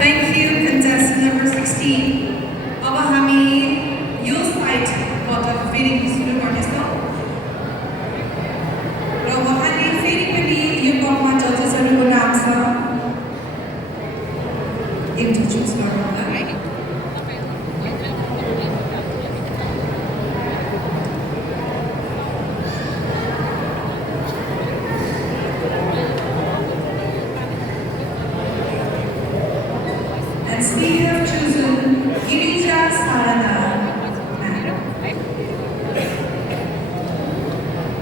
Thank you, contestant number 16. अब हामी यो साइडबाट फेरि सुरु गर्नेछौँ र उहाँले फेरि पनि यो पदमा जजेसहरूको नाम छ एउटा चुज गर्नुहोला। We have chosen Girija Sarada.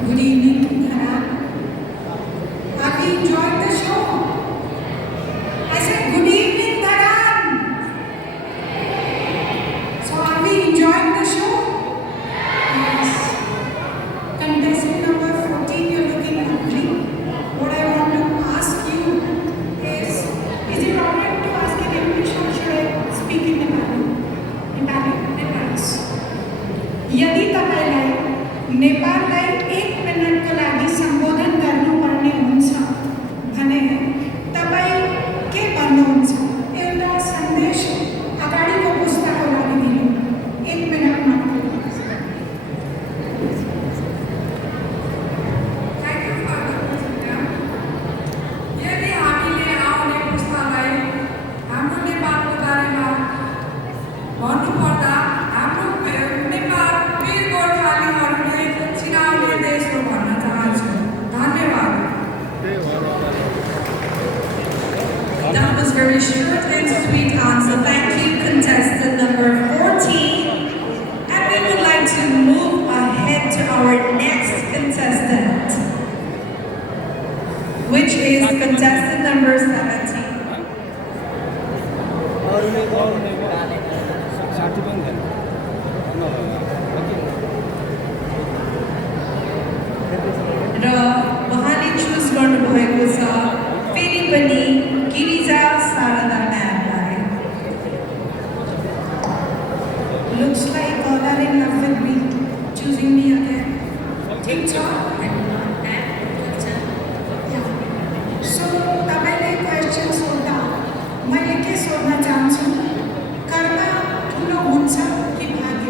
Good evening, Hannah. Have you enjoyed the show? I said, good evening, Dharan. So, have we enjoyed the show? Yes. Contestant number 14, you're looking lovely. What I want to ask you is it alright to ask in English or should I speak in Nepali? यदि तपाईलाई नेपाललाई 1 मिनेटको लागि सम्बोधन गर्नुपर्ने हुन्छ भने तपाई के भन्नुहुन्छ? एउटा सन्देश अगाडिको पुस्ताको लागि दिनु 1 मिनेटमा। यदि हामीले आउने पुस्तालाई हाम्रो नेपालको बारेमा भन्नुपर्दा हाम्रो नेपाल वीर गोर्खालीहरूले चिनाउने देश हो भन्न चाहन्छु। धन्यवाद। That was very short and sweet answer. Thank you, contestant number 14. And we would like to move ahead to our next contestant, which is contestant number 17. र उहाँले चुज गर्नुभएको छ फेरि पनि Girija Sharada म्यामलाई। Looks like God are in love with me, choosing me again. ठिक छ? So, तपाईले question सोध्दा मैले के सोध्न चाहन्छु? कर्म ठुलो हुन्छ कि भाग्य?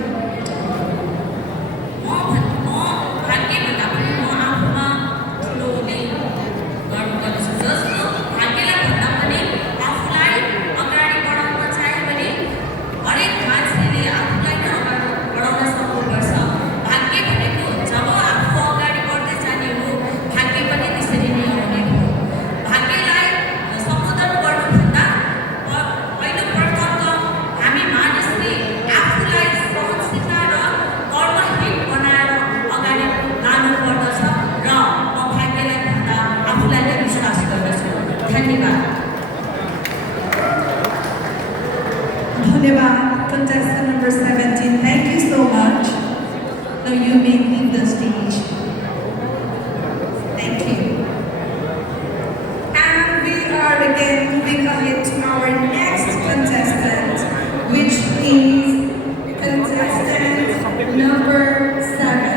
Dhanyavad, contestant number 17. Thank you so much. Now you may leave the stage. Thank you. And we are again moving ahead to our next contestant, which is contestant number 7.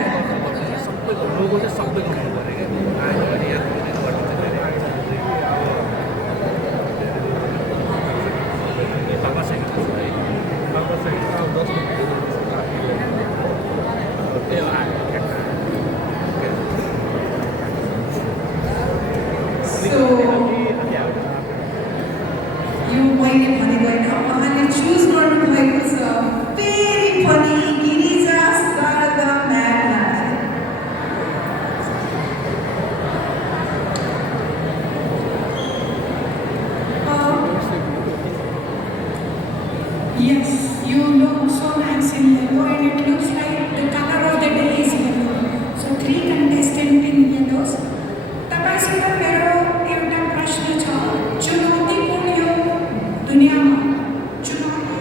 Yes, you look so nice in yellow and it looks like the color of the day is yellow. So 3 contestants in yellows. तपाईसँग मेरो एउटा प्रश्न छ। चुनौतीपूर्ण यो दुनियाँमा चुनौती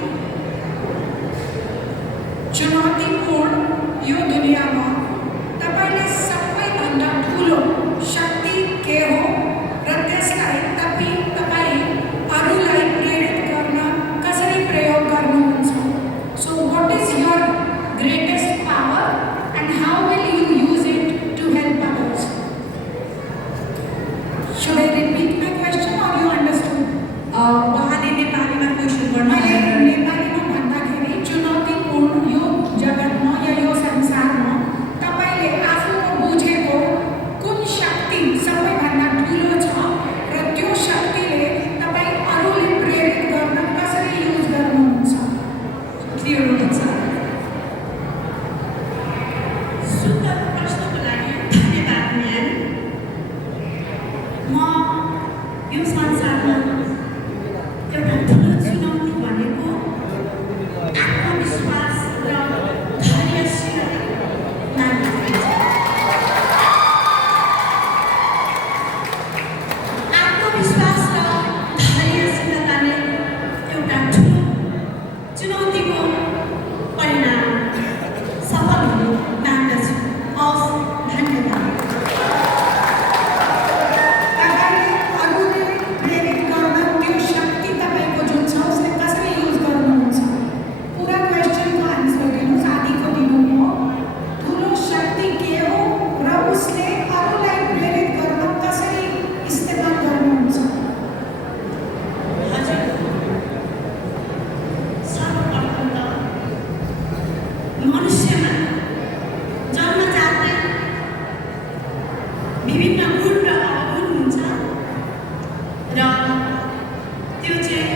त्यो चाहिँ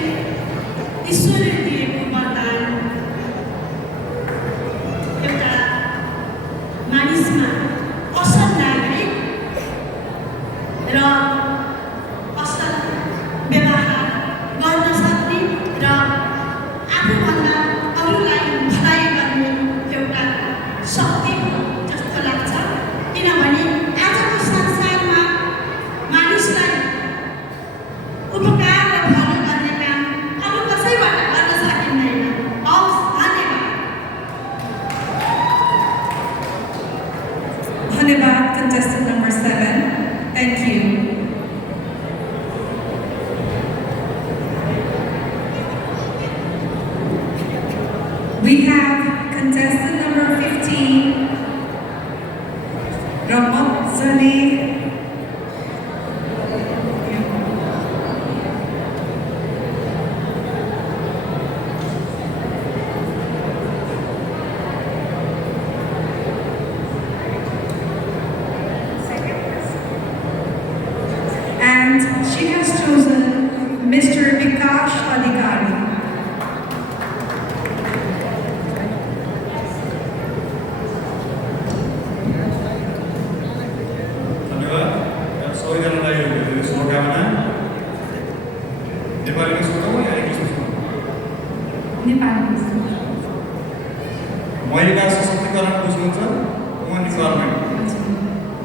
ईश्वरले दिएको वरदान एउटा मानिसमा असल नागरिक र असल व्यवहार गर्न सक्ने र आफूभन्दा अरूलाई भलाइ गर्ने एउटा शक्ति हो जस्तो लाग्छ। किनभने आजको संसारमा मानिसलाई उपकार र भलो गर्ने काम अरू कसैबाट गर्न सकिँदैन। हवस्, धन्यवाद। धन्यवाद, contestant number 7. Thank you. We have contestant number 15, Ramat Zane. And she has chosen Mr. Vikash Adhikari. धन्यवाद। सबैजनालाई शुभकामना। नेपालीमा सोधौँ या इङ्ग्लिसमा सोधौँ? महिला सशक्तिकरण बुझ्नुहुन्छ? Woman empowerment.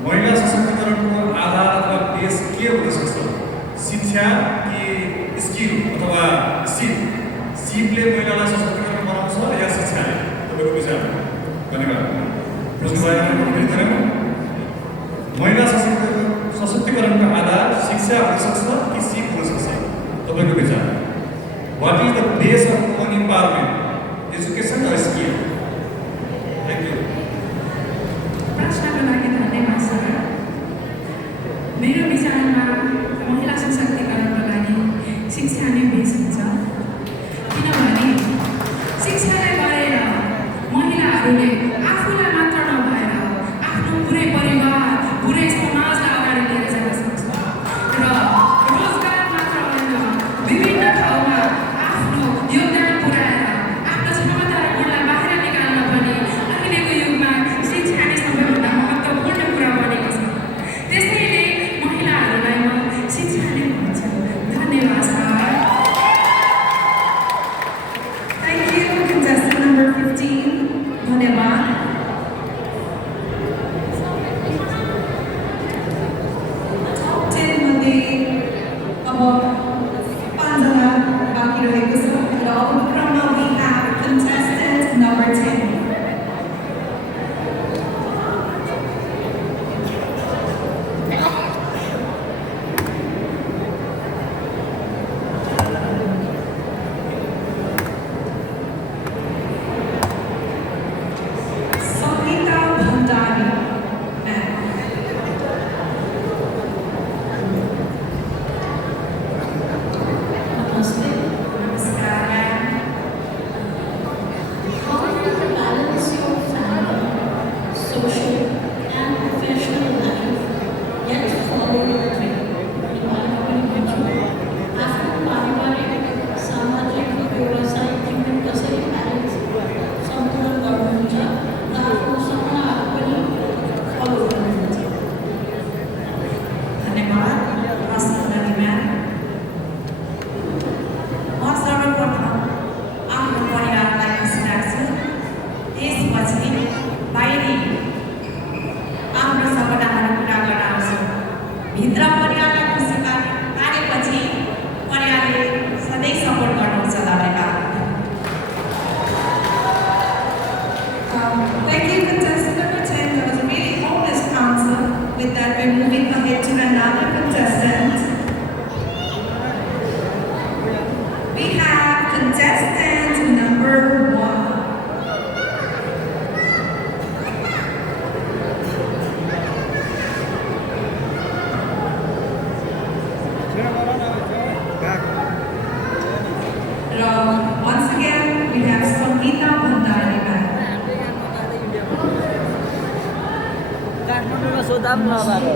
महिला सशक्तिकरणको आधार अथवा बेस के हुन सक्छ? शिक्षा कि स्किल अथवा सिप? सिपले महिलालाई सशक्तिकरण बनाउँछ या शिक्षाले? तपाईँको विचार। धन्यवाद। बुझ्नुभयो? महिला सशक्तिकरणको आधार शिक्षा हुन सक्छ कि सिप हुन सक्छ? तपाईँको विचार। What is the base of woman empowerment? Education or skill? Thank you. प्रश्नको लागि धन्यवाद सर। मेरो विचारमा महिला सशक्तिकरणको लागि शिक्षा नै बेस हुन्छ। किनभने शिक्षालाई गरेर महिलाहरूले आफूलाई मात्र नभएर आफ्नो पुरै परिवार, पुरै समाजलाई अगाडि लिएर जान सक्छ र रोजगार मात्र होइन, विभिन्न ठाउँमा आफ्नो योगदान पुर्याएर आफ्नो क्षमता र गुणलाई बाहिर निकाल्न पनि अहिलेको युगमा शिक्षा नै सबैभन्दा महत्त्वपूर्ण कुरा बनेको छ। त्यसैले महिलाहरूलाई म शिक्षा नै भन्छु। धन्यवाद sir. Thank you, contestant number 15. धन्यवाद। टप 10 मध्ये अब 5 जना बाँकी रहेको छ र अबको क्रममा we have contestant number 10. Sangeeta Bhandari, ma'am. Namaste. Namaskaram. How do you balance your family, social and professional life, yet follow your dream? आफ्नो पारिवारिक, सामाजिक र व्यावसायिक जीवन कसरी ब्यालेन्स सन्तुलन गर्नुहुन्छ र आफ्नो सपनाहरू पनि फलो गर्नुहुन्छ? धन्यवाद। हस्त म्याम। म सर्वप्रथम आफ्नो परिवारलाई खुसी राख्छु, त्यसपछि बाहिरी आफ्नो सपनाहरू पुरा गर्न आउँछु। भित्र परिवारलाई खुसी पारेपछि परिवारले सधैँ सपोर्ट गर्नुहुन्छ। धन्यवाद। Thank you, contestant number 10. That was a really honest answer. With that, we're moving ahead to another contestant. We have contestant number 1. Once again, we have Sangeeta Bhandari, ma'am. काठमाडौँमा सोधा पनि नभएको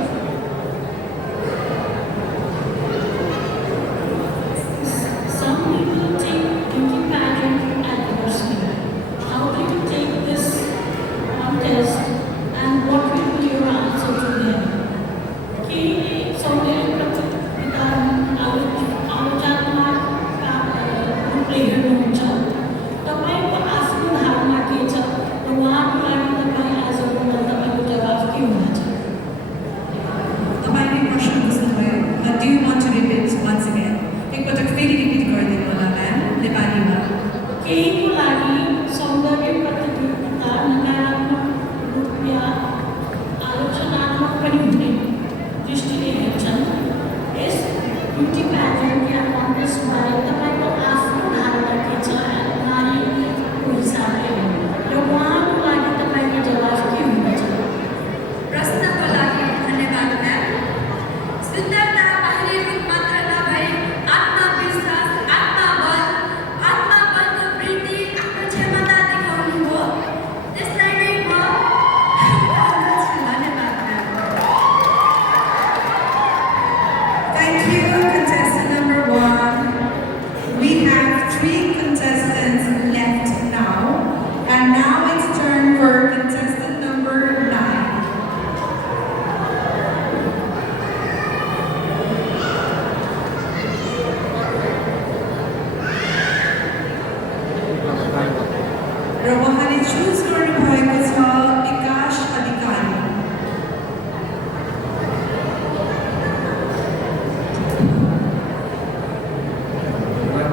चुज गर्नुभएको छ विकास अधिकारी।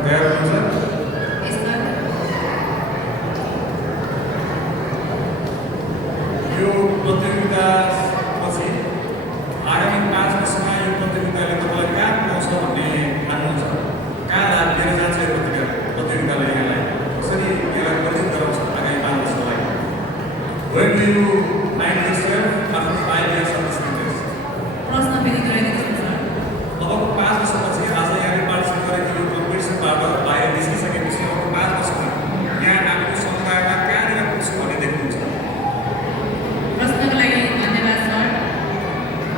तयार हुनुहुन्छ? यो प्रतियोगितापछि आगामी 5 वर्षमा यो प्रतियोगिताले तपाईँलाई कहाँ पुऱ्याउँछ भन्ने ठान्नुहुन्छ? कहाँ लाभ लिएर जान्छ यो प्रतियोगिताले यहाँलाई? कसरी यसलाई परिचित गराउँछ आगामी 5 वर्षलाई? When do you find yourself after 5 years of this contest? प्रश्न फेरि दोहोऱ्याइदिनुहोस् न, सर। अब 5 वर्षपछि आज यहाँले पार्टिसिपेट गरेको यो कम्पिटिसनबाट बाहिर निस्किसकेपछि अब 5 वर्षमा यहाँ आफ्नो समुदायमा कहाँनिर पुग्छु भन्ने देख्नुहुन्छ? प्रश्नको लागि धन्यवाद, सर।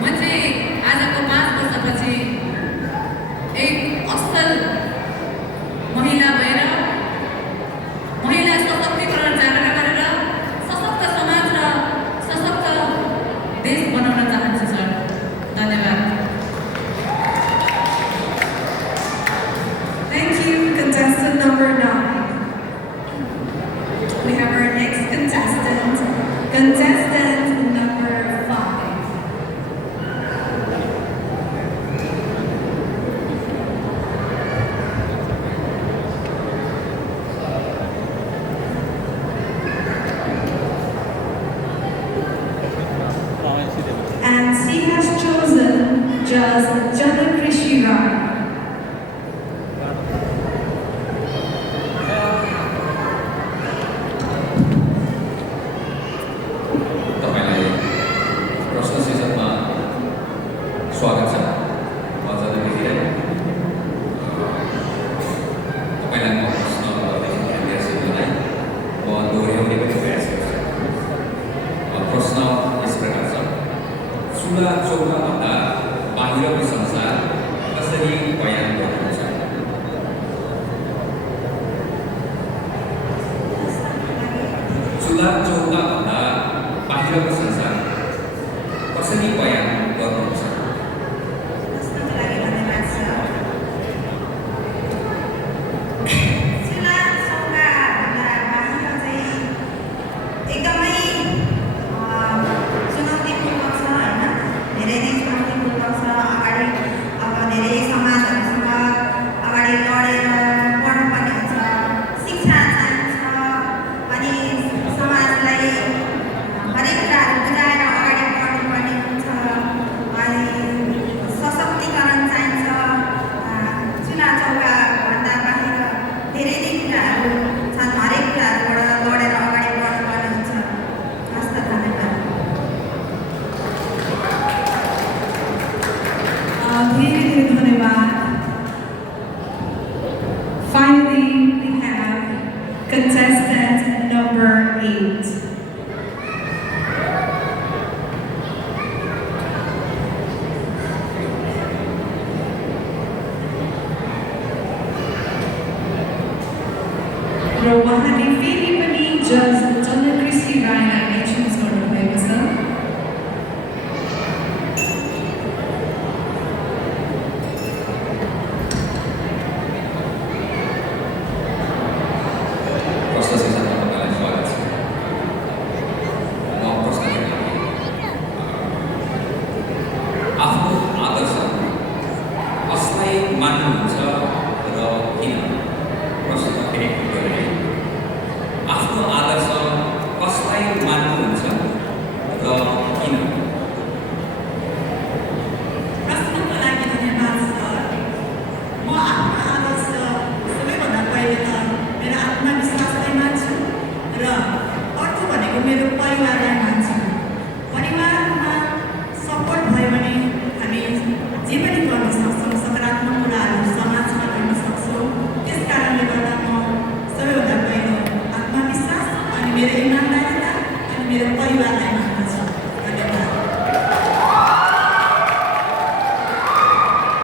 म चाहिँ आजको 5 वर्षपछि एक असल महिला भएर महिला सशक्तिकरण जागरण गरेर सशक्त समाज र सशक्त देश बनाउन चाहन्छु, सर। धन्यवाद। Thank you, contestant number 9. We have our next contestant, contestant number 5. And she has chosen just Janakrishi Rai. तपाईलाई प्रश्न सेसनमा स्वागत छ। म जनककृषि राई। तपाईलाई म प्रश्न गर्दैछु, म दोहोऱ्याउने पनि प्रयास गर्छु। प्रश्न यस प्रकार छ: चुला चौकाभन्दा बाहिरको संसार कसरी बयान गर्नुहुन्छ? चुला चौकाभन्दा बाहिरको संसार कसरी बयान गर्नुहुन्छ? प्रश्नको लागि धन्यवाद, सर। चुला चौकाभन्दा बाहिर चाहिँ एकदमै चुनौतीपूर्वक छ, होइन? धेरै नै चुनौतीपूर्वक छ। अगाडि अब धेरै समाजहरूसँग अगाडि लडेर पढ्नुपर्ने हुन्छ, शिक्षा चाहिन्छ, अनि समाजलाई हरेक कुराहरू बुझाएर अगाडि बढ्नुपर्ने हुन्छ, अनि सशक्तिकरण चाहिन्छ। चुला चौकाभन्दा बाहिर धेरै नै कुराहरू छन्, हरेक कुराहरूबाट लडेर अगाडि बढ्नुपर्ने हुन्छ। हस्त, धन्यवाद। Very धन्यवाद. Finally, we have contestant number 8. र उहाँले फेरि पनि जज जनकृषि राईलाई नै चुज गर्नुभएको छ। प्रश्न सेसनमा तपाईँलाई स्वागत छ। म प्रश्न गर्छु, आफ्नो आदर्श कसलाई मान्नुहुन्छ र किन? प्रश्न फेरि दोहोऱ्याएँ। आफ्नो आदर्श कसलाई मान्नुहुन्छ र किन? प्रश्नको लागि धन्यवाद, सर। म आफ्नो आदर्श सबैभन्दा पहिले त मेरो आत्मविश्वासलाई मान्छु र अर्को भनेको मेरो परिवारलाई मान्छु।